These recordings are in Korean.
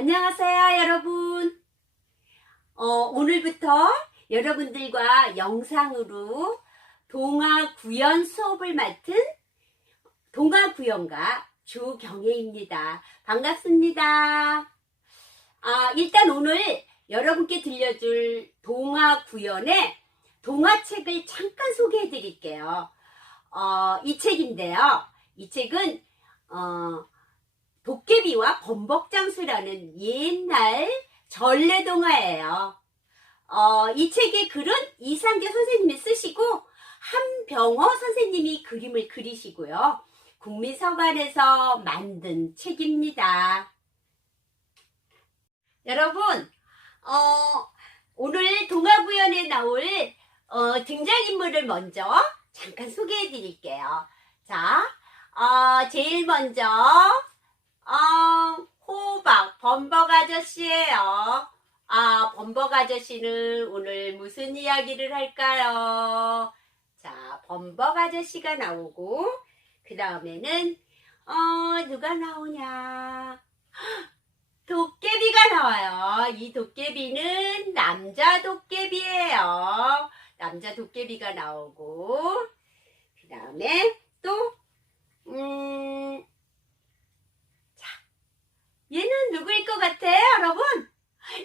안녕하세요, 여러분. 어, 오늘부터 여러분들과 영상으로 동화 구연 수업을 맡은 동화 구연가 조경혜입니다. 반갑습니다. 아, 일단 오늘 여러분께 들려줄 동화 구연의 동화책을 잠깐 소개해 드릴게요. 어, 이 책인데요. 이 책은, 어, 도깨비와 범벅장수라는 옛날 전래동화예요. 어, 이 책의 글은 이상계 선생님이 쓰시고 한병호 선생님이 그림을 그리시고요. 국민서관에서 만든 책입니다. 여러분, 어, 오늘 동화구연에 나올 어, 등장인물을 먼저 잠깐 소개해 드릴게요. 자, 어, 제일 먼저 어, 호박 범벅 아저씨예요. 아, 범벅 아저씨는 오늘 무슨 이야기를 할까요? 자, 범벅 아저씨가 나오고 그 다음에는 어, 누가 나오냐? 도깨비가 나와요. 이 도깨비는 남자 도깨비예요. 남자 도깨비가 나오고 그 다음에 또 음, 얘는 누구일 것 같아요, 여러분?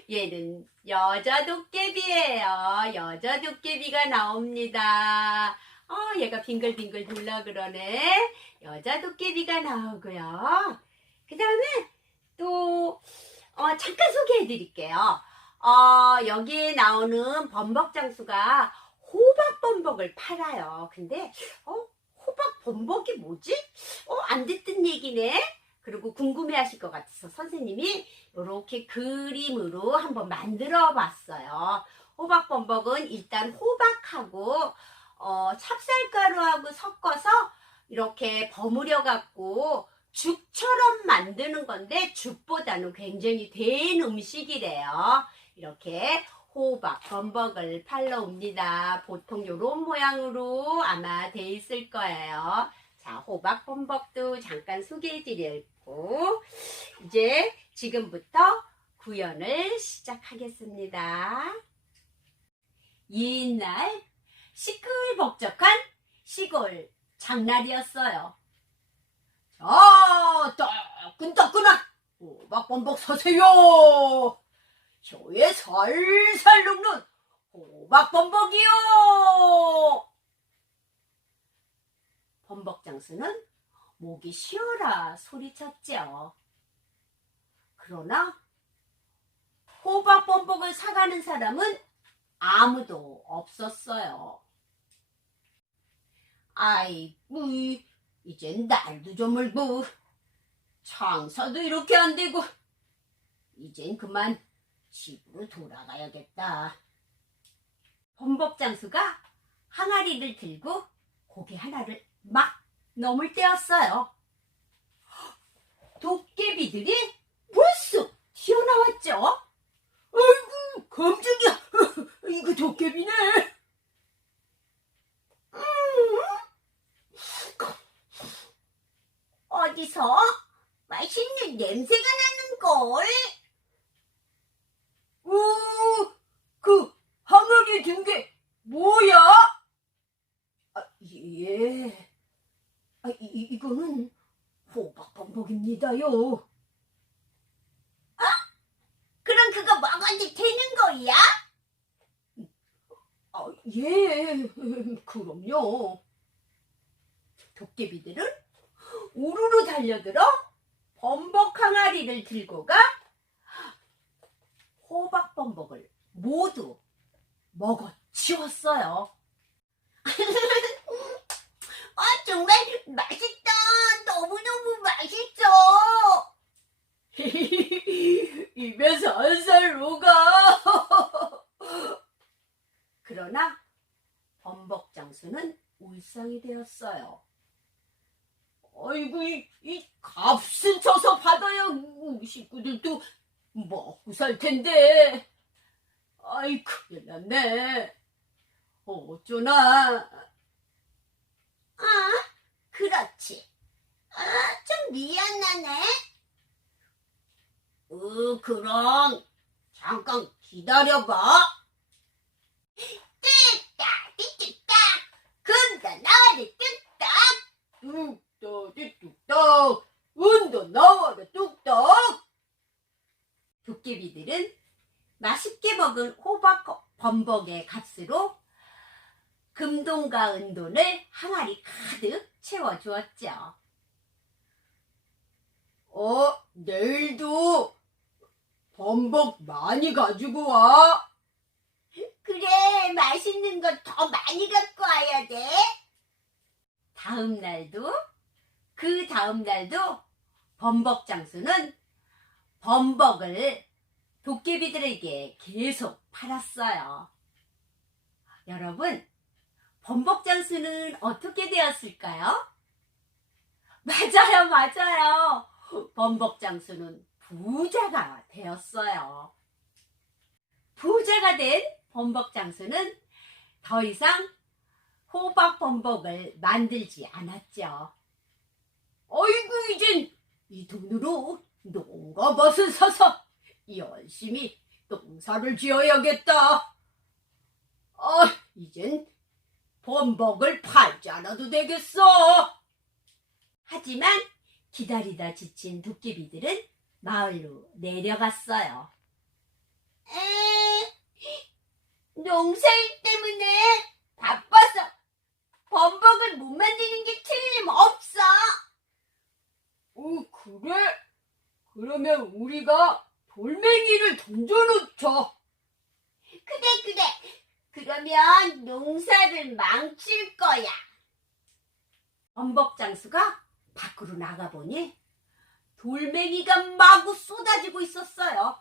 얘는 여자 도깨비예요. 여자 도깨비가 나옵니다. 어, 얘가 빙글빙글 돌라 그러네. 여자 도깨비가 나오고요. 그 다음에 또, 어, 잠깐 소개해 드릴게요. 어, 여기에 나오는 범벅 장수가 호박 범벅을 팔아요. 근데, 어, 호박 범벅이 뭐지? 어, 안 듣던 얘기네? 그리고 궁금해 하실 것 같아서 선생님이 이렇게 그림으로 한번 만들어 봤어요. 호박 범벅은 일단 호박하고 어, 찹쌀가루하고 섞어서 이렇게 버무려 갖고 죽처럼 만드는 건데 죽보다는 굉장히 된 음식이래요. 이렇게 호박 범벅을 팔러 옵니다. 보통 이런 모양으로 아마 돼 있을 거예요. 자, 호박 범벅도 잠깐 소개해 드렸고, 이제 지금부터 구연을 시작하겠습니다. 옛날 시끌벅적한 시골 장날이었어요. 자, 따끈따끈한 호박 범벅 사세요! 저의 살살 녹는 호박 범벅이요! 범벅장수는 목이 쉬어라 소리쳤죠. 그러나 호박 범벅을 사가는 사람은 아무도 없었어요. 아이고, 이젠 날도 저물고, 장사도 이렇게 안 되고, 이젠 그만 집으로 돌아가야겠다. 범벅장수가 항아리를 들고 고개 하나를 막 넘을 때였어요. 도깨비들이 벌써 튀어나왔죠? 아이고, 깜짝이야. 이거 도깨비네. 음, 어디서 맛있는 냄새가 나는걸? 오, 그 항아리에 든 게 뭐야? 아, 예. 아, 이, 이- 이거는 호박 범벅입니다요. 아? 그럼 그거 먹어도 되는 거야? 아, 예, 그럼요. 도깨비들은 우르르 달려들어 범벅 항아리를 들고 가 호박 범벅을 모두 먹어 치웠어요. 아, 정말 맛있다. 너무너무 맛있어. 입에 살살 녹아. 그러나 범벅 장수는 울상이 되었어요. 아이고, 이, 이 값은 쳐서 받아야 우리 식구들도 먹고 살 텐데. 아이, 큰일 났네. 어쩌나. 아, 그렇지. 아, 좀 미안하네. 어, 그럼 잠깐 기다려봐. 뜯다, 뜯다, 금도 나와라. 뚝딱, 뚝딱, 은도 나와라, 뚝딱. 도깨비들은 맛있게 먹은 호박 범벅의 값으로 금돈과 은돈을 항아리 가득 채워주었죠. 어, 내일도 범벅 많이 가지고 와. 그래, 맛있는 거 더 많이 갖고 와야 돼. 다음 날도, 그 다음 날도 범벅 장수는 범벅을 도깨비들에게 계속 팔았어요. 여러분, 범벅 장수는 어떻게 되었을까요? 맞아요, 맞아요. 범벅 장수는 부자가 되었어요. 부자가 된 범벅 장수는 더 이상 호박 범벅을 만들지 않았죠. 어이구, 이젠 이 돈으로 농가밭을 사서 열심히 농사를 지어야겠다. 아, 이젠 범벅을 팔지 않아도 되겠어. 하지만 기다리다 지친 도깨비들은 마을로 내려갔어요. 농사일 때문에 바빠서 범벅을 못 만드는 게 틀림없어. 어, 그래? 그러면 우리가 돌멩이를 던져놓자. 그래, 그래. 그러면 농사를 망칠 거야. 범벅 장수가 밖으로 나가보니 돌멩이가 마구 쏟아지고 있었어요.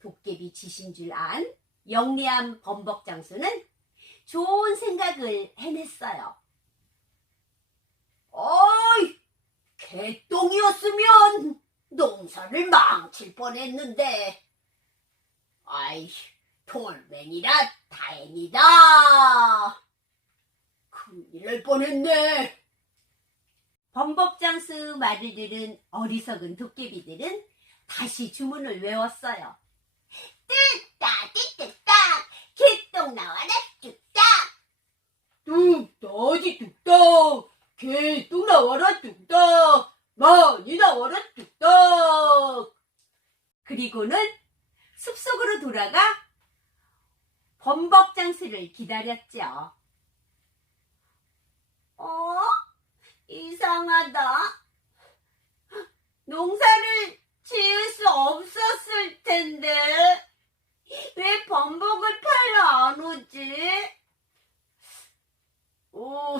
도깨비 지신 줄 안 영리한 범벅 장수는 좋은 생각을 해냈어요. 어이, 개똥이었으면 농사를 망칠 뻔했는데. 아이, 돌멩이라 다행이다. 큰일 날 뻔했네. 범벅장수 말을 들은 어리석은 도깨비들은 다시 주문을 외웠어요. 뜯다, 뜯다, 개똥 나와라, 뚝딱. 뚝딱이 뚝딱, 개똥 나와라, 뚝딱. 많이 나와라, 뚝딱. 그리고는 숲속으로 돌아가 범벅장수를 기다렸죠. 어? 이상하다. 농사를 지을 수 없었을 텐데. 왜 범벅을 팔러 안 오지? 오,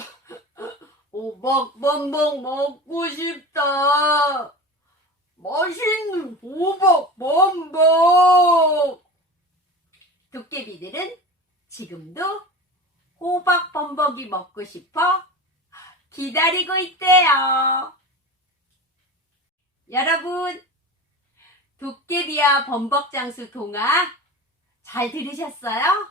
호박 범벅 먹고 싶다. 맛있는 호박 범벅. 도깨비들은 지금도 호박 범벅이 먹고 싶어 기다리고 있대요. 여러분, 도깨비와 범벅장수 동화 잘 들으셨어요?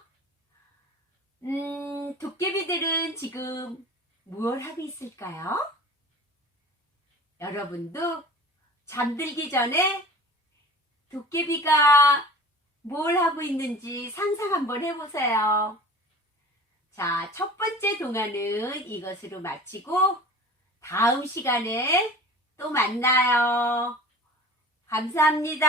음, 도깨비들은 지금 무얼 하고 있을까요? 여러분도 잠들기 전에 도깨비가 뭘 하고 있는지 상상 한번 해보세요. 자, 첫 번째 동화는 이것으로 마치고 다음 시간에 또 만나요. 감사합니다.